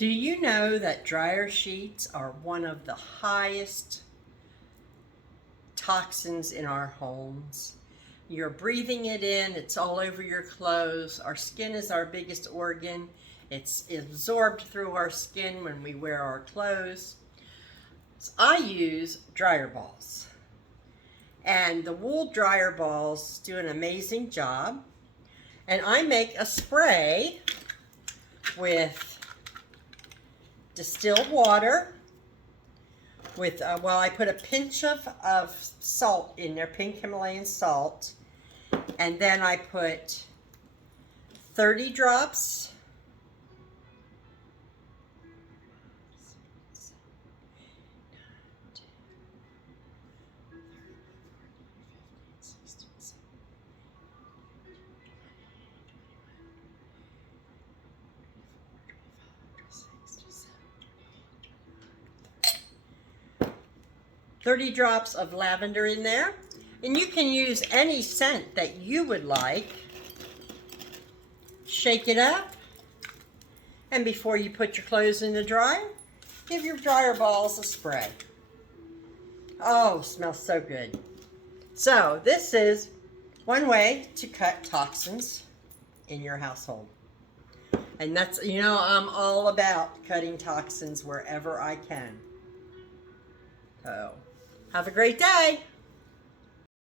Do you know that dryer sheets are one of the highest toxins in our homes? You're breathing it in, it's all over your clothes. Our skin is our biggest organ. It's absorbed through our skin when we wear our clothes. So I use dryer balls. And the wool dryer balls do an amazing job. And I make a spray with distilled water with, I put a pinch of salt in there, pink Himalayan salt. And then I put 30 drops of lavender in there. And you can use any scent that you would like. Shake it up. And before you put your clothes in the dryer, give your dryer balls a spray. Oh, smells so good. So this is one way to cut toxins in your household. And that's, you know, I'm all about cutting toxins wherever I can. So, have a great day.